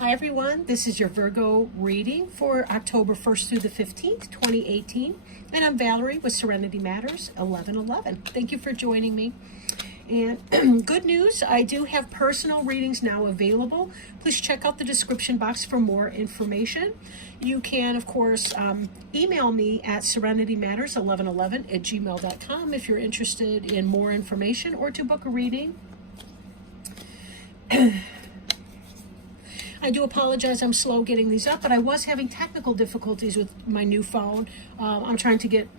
Hi everyone, this is your Virgo reading for October 1st through the 15th, 2018. And I'm Valerie with Serenity Matters 1111. Thank you for joining me. And good news, I do have personal readings now available. Please check out the description box for more information. You can, of course, email me at serenitymatters1111@gmail.com if you're interested in more information or to book a reading. I do apologize, I'm slow getting these up, but I was having technical difficulties with my new phone. I'm trying to get,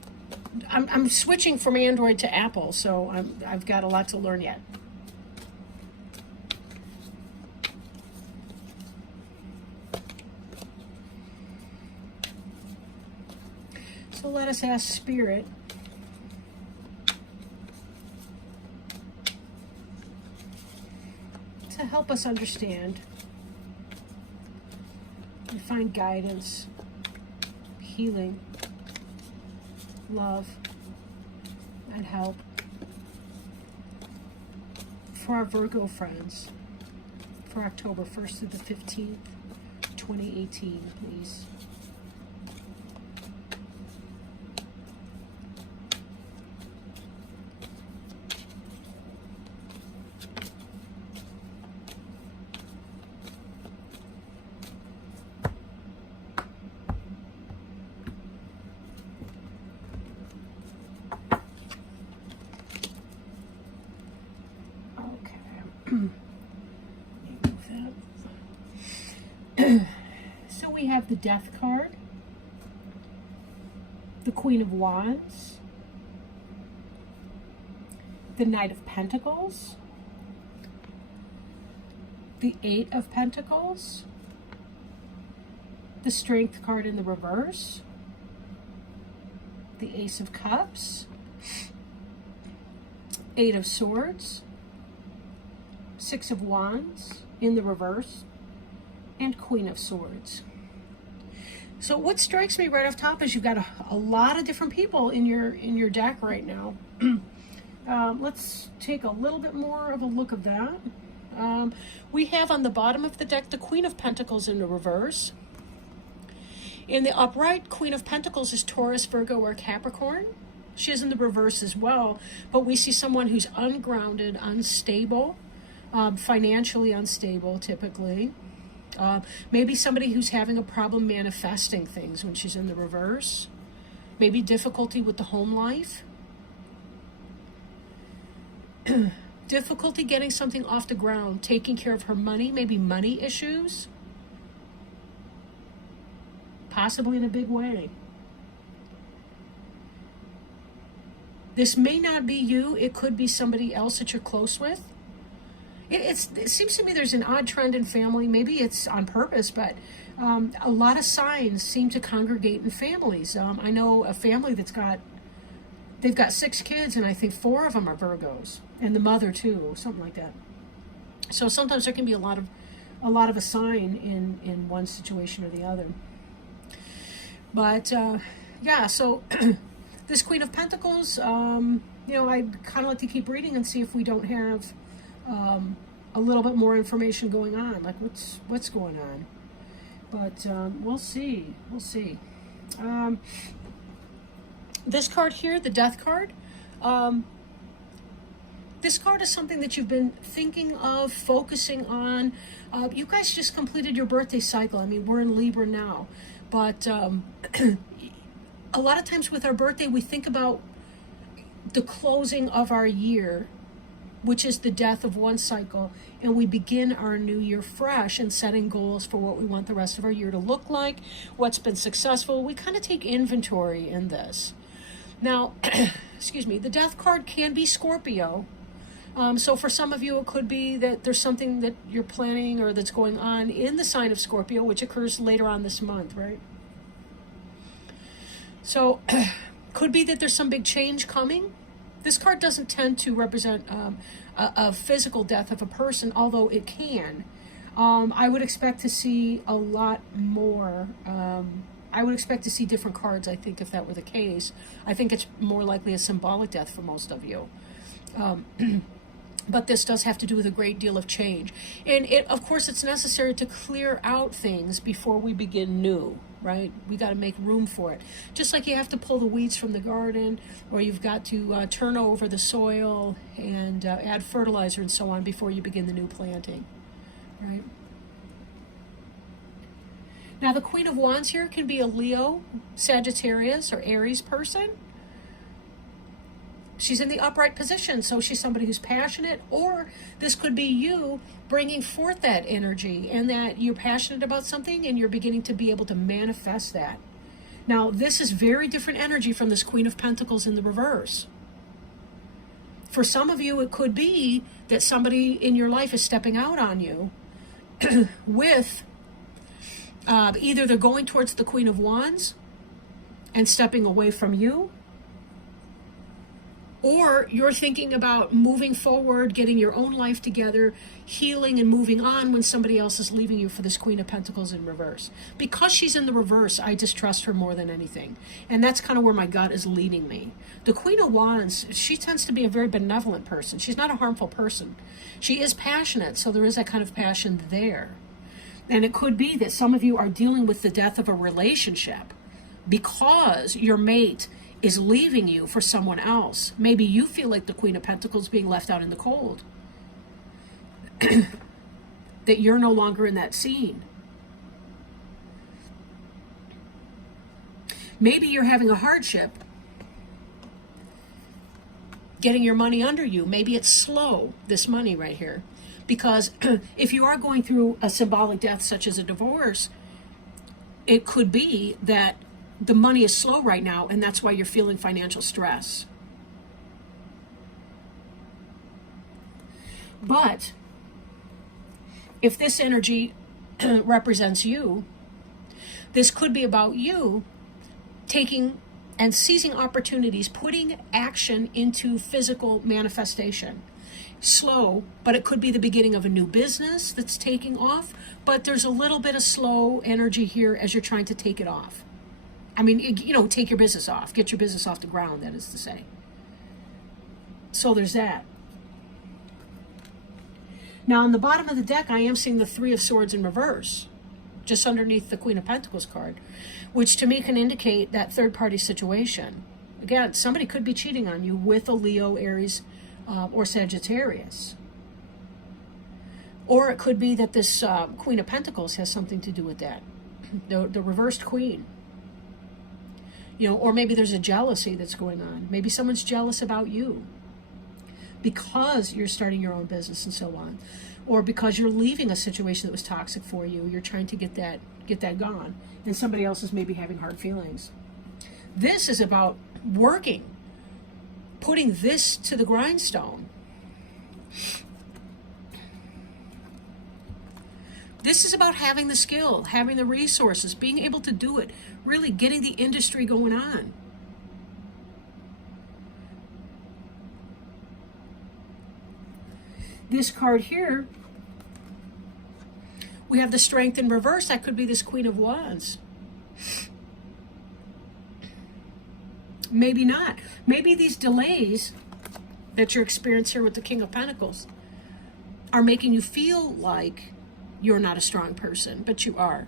I'm switching from Android to Apple, so I've got a lot to learn yet. So let us ask Spirit to help us understand and find guidance, healing, love, and help for our Virgo friends for October 1st through the 15th, 2018, please. So we have the Death card, the Queen of Wands, the Knight of Pentacles, the Eight of Pentacles, the Strength card in the reverse, the Ace of Cups, Eight of Swords, Six of Wands in the reverse, and Queen of Swords. So what strikes me right off top is you've got a lot of different people in your deck right now. Let's take a little bit more of a look of that. We have on the bottom of the deck the Queen of Pentacles in the reverse. In the upright, Queen of Pentacles is Taurus, Virgo, or Capricorn. She is in the reverse as well, but we see someone who's ungrounded, unstable, financially unstable typically. Maybe somebody who's having a problem manifesting things when she's in the reverse. Maybe difficulty with the home life. Difficulty getting something off the ground, taking care of her money, maybe money issues. Possibly in a big way. This may not be you. It could be somebody else that you're close with. It seems to me there's an odd trend in family. Maybe it's on purpose, but a lot of signs seem to congregate in families. I know a family they've got 6 kids, and I think 4 of them are Virgos, and the mother too, something like that. So sometimes there can be a lot of a sign in one situation or the other. But yeah, so this Queen of Pentacles, I'd kind of like to keep reading and see if we don't have a little bit more information going on, like what's going on. But we'll see. This card here, the Death card, this card is something that you've been thinking of, focusing on. You guys just completed your birthday cycle. I mean, we're in Libra now, but a lot of times with our birthday, we think about the closing of our year, which is the death of one cycle, and we begin our new year fresh and setting goals for what we want the rest of our year to look like, what's been successful. We kind of take inventory in this. Now, excuse me, the Death card can be Scorpio. So for some of you, it could be that there's something that you're planning or that's going on in the sign of Scorpio, which occurs later on this month, right? So could be that there's some big change coming. This card doesn't tend to represent a physical death of a person, although it can. I would expect to see a lot more. I would expect to see different cards, I think, if that were the case. I think it's more likely a symbolic death for most of you. But this does have to do with a great deal of change. And of course, it's necessary to clear out things before we begin new, right? We got to make room for it. Just like you have to pull the weeds from the garden, or you've got to turn over the soil and add fertilizer and so on before you begin the new planting, right? Now, the Queen of Wands here can be a Leo, Sagittarius, or Aries person. She's in the upright position, so she's somebody who's passionate, or this could be you bringing forth that energy and that you're passionate about something and you're beginning to be able to manifest that. Now, this is very different energy from this Queen of Pentacles in the reverse. For some of you, it could be that somebody in your life is stepping out on you with either they're going towards the Queen of Wands and stepping away from you, or you're thinking about moving forward, getting your own life together, healing and moving on when somebody else is leaving you for this Queen of Pentacles in reverse. Because she's in the reverse, I distrust her more than anything. And that's kind of where my gut is leading me. The Queen of Wands, she tends to be a very benevolent person. She's not a harmful person. She is passionate, so there is that kind of passion there. And it could be that some of you are dealing with the death of a relationship because your mate is leaving you for someone else. Maybe you feel like the Queen of Pentacles being left out in the cold. That you're no longer in that scene. Maybe you're having a hardship getting your money under you. Maybe it's slow, this money right here. Because if you are going through a symbolic death such as a divorce, it could be that the money is slow right now, and that's why you're feeling financial stress. But if this energy represents you, this could be about you taking and seizing opportunities, putting action into physical manifestation. Slow, but it could be the beginning of a new business that's taking off, but there's a little bit of slow energy here as you're trying to take it off. I mean, you know, take your business off. Get your business off the ground, that is to say. So there's that. Now, on the bottom of the deck, I am seeing the Three of Swords in reverse, just underneath the Queen of Pentacles card, which to me can indicate that third-party situation. Again, somebody could be cheating on you with a Leo, Aries, or Sagittarius. Or it could be that this Queen of Pentacles has something to do with that. The reversed queen. You know, or maybe there's a jealousy that's going on. Maybe someone's jealous about you because you're starting your own business and so on. Or because you're leaving a situation that was toxic for you. You're trying to get that gone. And somebody else is maybe having hard feelings. This is about working, putting this to the grindstone. This is about having the skill, having the resources, being able to do it, really getting the industry going on. This card here, we have the Strength in reverse. That could be this Queen of Wands. Maybe not. Maybe these delays that you're experiencing here with the King of Pentacles are making you feel like you're not a strong person, but you are.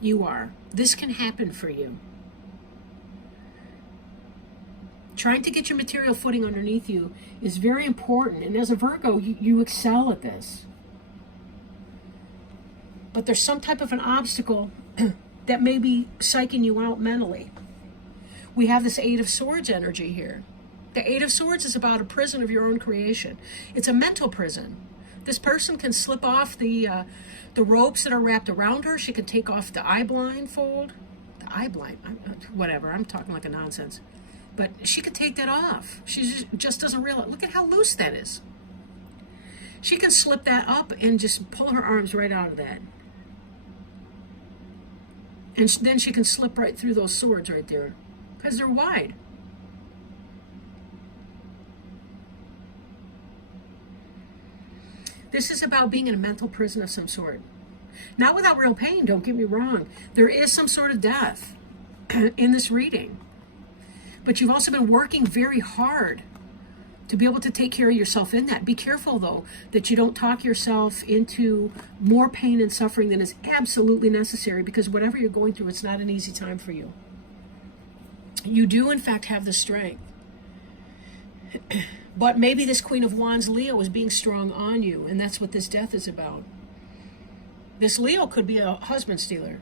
You are. This can happen for you. Trying to get your material footing underneath you is very important. And as a Virgo, you excel at this. But there's some type of an obstacle that may be psyching you out mentally. We have this Eight of Swords energy here. The Eight of Swords is about a prison of your own creation. It's a mental prison. This person can slip off the ropes that are wrapped around her. She can take off the eye blindfold. The eye blind, whatever, I'm talking like a nonsense. But she could take that off. She just doesn't realize. Look at how loose that is. She can slip that up and just pull her arms right out of that. And then she can slip right through those swords right there, because they're wide. This is about being in a mental prison of some sort. Not without real pain, don't get me wrong. There is some sort of death in this reading. But you've also been working very hard to be able to take care of yourself in that. Be careful, though, that you don't talk yourself into more pain and suffering than is absolutely necessary, because whatever you're going through, it's not an easy time for you. You do, in fact, have the strength. But maybe this Queen of Wands Leo is being strong on you, and that's what this death is about. This Leo could be a husband stealer.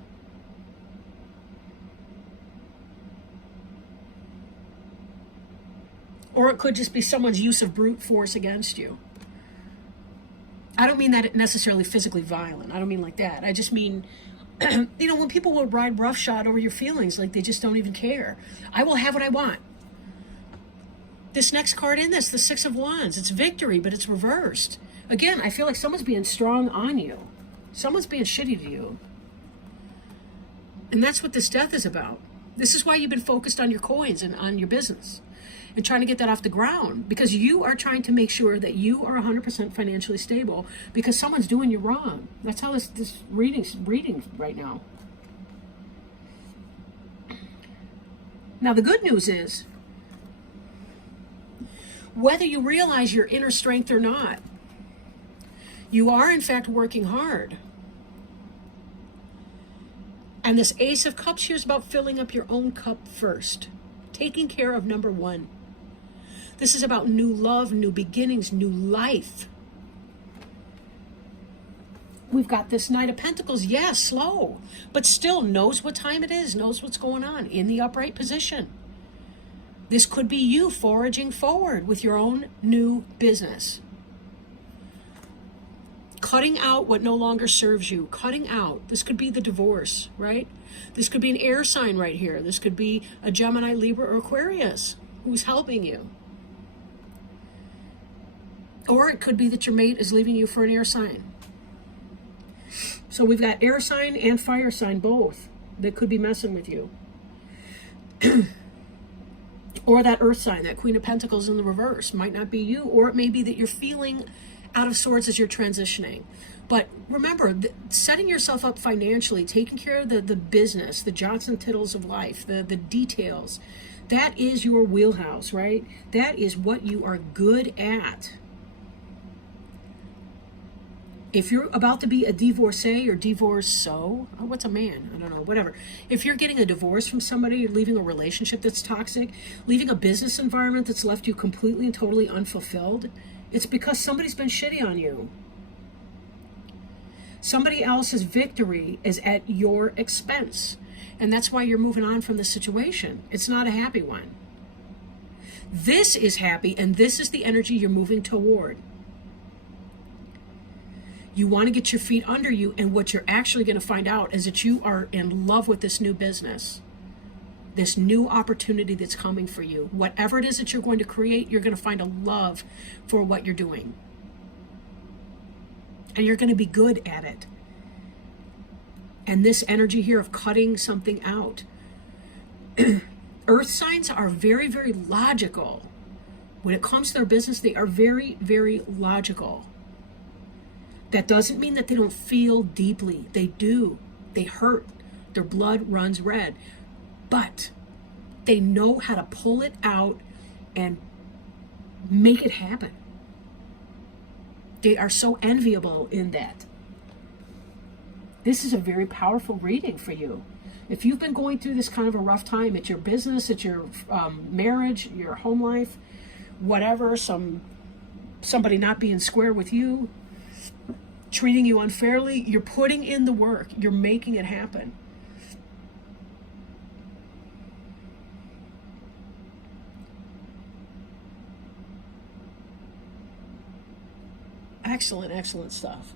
Or it could just be someone's use of brute force against you. I don't mean that necessarily physically violent. I don't mean like that. I just mean, you know, when people will ride roughshod over your feelings, like they just don't even care. I will have what I want. This next card in this, the Six of Wands, it's victory, but it's reversed. Again, I feel like someone's being strong on you. Someone's being shitty to you. And that's what this death is about. This is why you've been focused on your coins and on your business and trying to get that off the ground, because you are trying to make sure that you are 100% financially stable, because someone's doing you wrong. That's how this reading's right now. Now, the good news is, whether you realize your inner strength or not, you are in fact working hard. And this Ace of Cups here is about filling up your own cup first, taking care of number one. This is about new love, new beginnings, new life. We've got this Knight of Pentacles, yes, slow, but still knows what time it is, knows what's going on, in the upright position. This could be you foraging forward with your own new business. Cutting out what no longer serves you, cutting out. This could be the divorce, right? This could be an air sign right here. This could be a Gemini, Libra, or Aquarius who's helping you. Or it could be that your mate is leaving you for an air sign. So we've got air sign and fire sign both that could be messing with you. Or that earth sign, that Queen of Pentacles in the reverse, might not be you. Or it may be that you're feeling out of sorts as you're transitioning. But remember, setting yourself up financially, taking care of the business, the jots and tittles of life, the details, that is your wheelhouse, right? That is what you are good at. If you're about to be a divorcee or divorcee, what's a man? I don't know, whatever. If you're getting a divorce from somebody, you're leaving a relationship that's toxic, leaving a business environment that's left you completely and totally unfulfilled, it's because somebody's been shitty on you. Somebody else's victory is at your expense. And that's why you're moving on from the situation. It's not a happy one. This is happy, and this is the energy you're moving toward. You want to get your feet under you, and what you're actually going to find out is that you are in love with this new business, this new opportunity that's coming for you. Whatever it is that you're going to create, you're going to find a love for what you're doing. And you're going to be good at it. And this energy here of cutting something out. Earth signs are very, very logical. When it comes to their business, they are very, very logical. That doesn't mean that they don't feel deeply. They do. They hurt. Their blood runs red. But they know how to pull it out and make it happen. They are so enviable in that. This is a very powerful reading for you. If you've been going through this kind of a rough time at your business, at your marriage, your home life, whatever, somebody not being square with you, treating you unfairly, you're putting in the work. You're making it happen. Excellent, excellent stuff.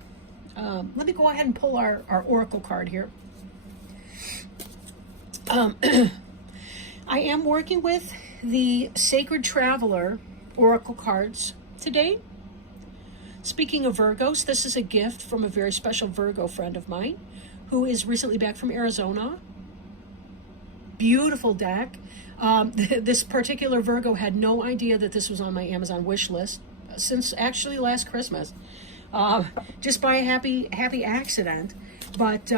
Let me go ahead and pull our oracle card here. I am working with the Sacred Traveler oracle cards today. Speaking of Virgos, this is a gift from a very special Virgo friend of mine who is recently back from Arizona. Beautiful deck. This particular Virgo had no idea that this was on my Amazon wish list since actually last Christmas, just by a happy accident. But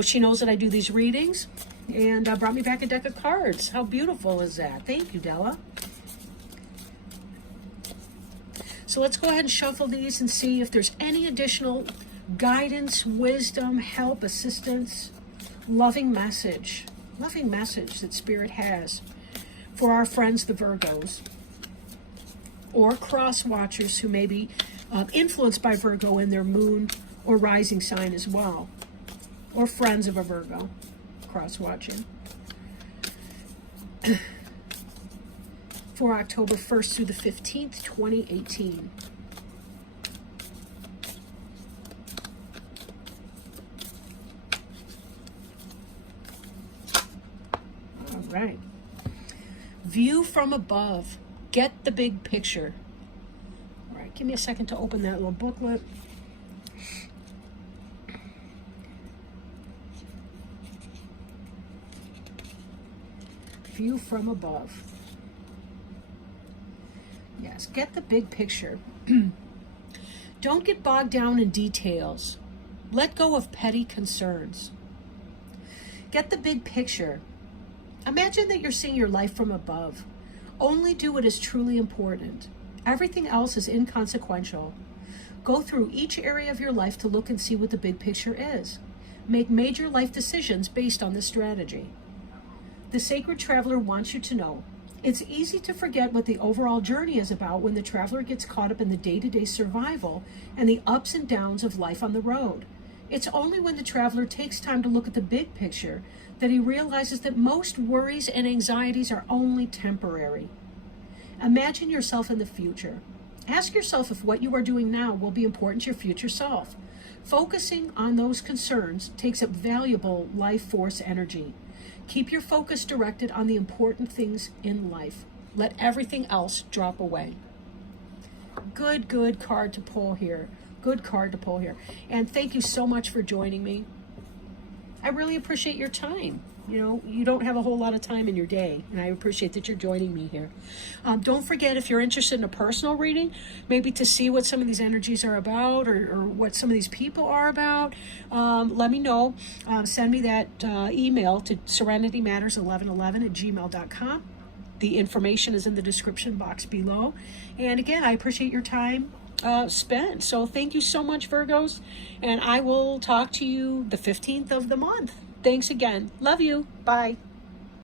she knows that I do these readings, and brought me back a deck of cards. How beautiful is that? Thank you, Della. So let's go ahead and shuffle these and see if there's any additional guidance, wisdom, help, assistance, loving message that Spirit has for our friends, the Virgos, or cross watchers who may be influenced by Virgo in their moon or rising sign as well, or friends of a Virgo cross watching. For October 1st through the 15th, 2018. All right. View from above. Get the big picture. All right, give me a second to open that little booklet. View from above. Yes, get the big picture. Don't get bogged down in details. Let go of petty concerns. Get the big picture. Imagine that you're seeing your life from above. Only do what is truly important. Everything else is inconsequential. Go through each area of your life to look and see what the big picture is. Make major life decisions based on this strategy. The Sacred Traveler wants you to know it's easy to forget what the overall journey is about when the traveler gets caught up in the day-to-day survival and the ups and downs of life on the road. It's only when the traveler takes time to look at the big picture that he realizes that most worries and anxieties are only temporary. Imagine yourself in the future. Ask yourself if what you are doing now will be important to your future self. Focusing on those concerns takes up valuable life force energy. Keep your focus directed on the important things in life. Let everything else drop away. Good card to pull here. Good card to pull here. And thank you so much for joining me. I really appreciate your time. You know, you don't have a whole lot of time in your day, and I appreciate that you're joining me here. Don't forget, if you're interested in a personal reading, maybe to see what some of these energies are about, or what some of these people are about, let me know. Send me that email to serenitymatters1111@gmail.com. The information is in the description box below. And again, I appreciate your time spent. So thank you so much, Virgos, and I will talk to you the 15th of the month. Thanks again. Love you. Bye.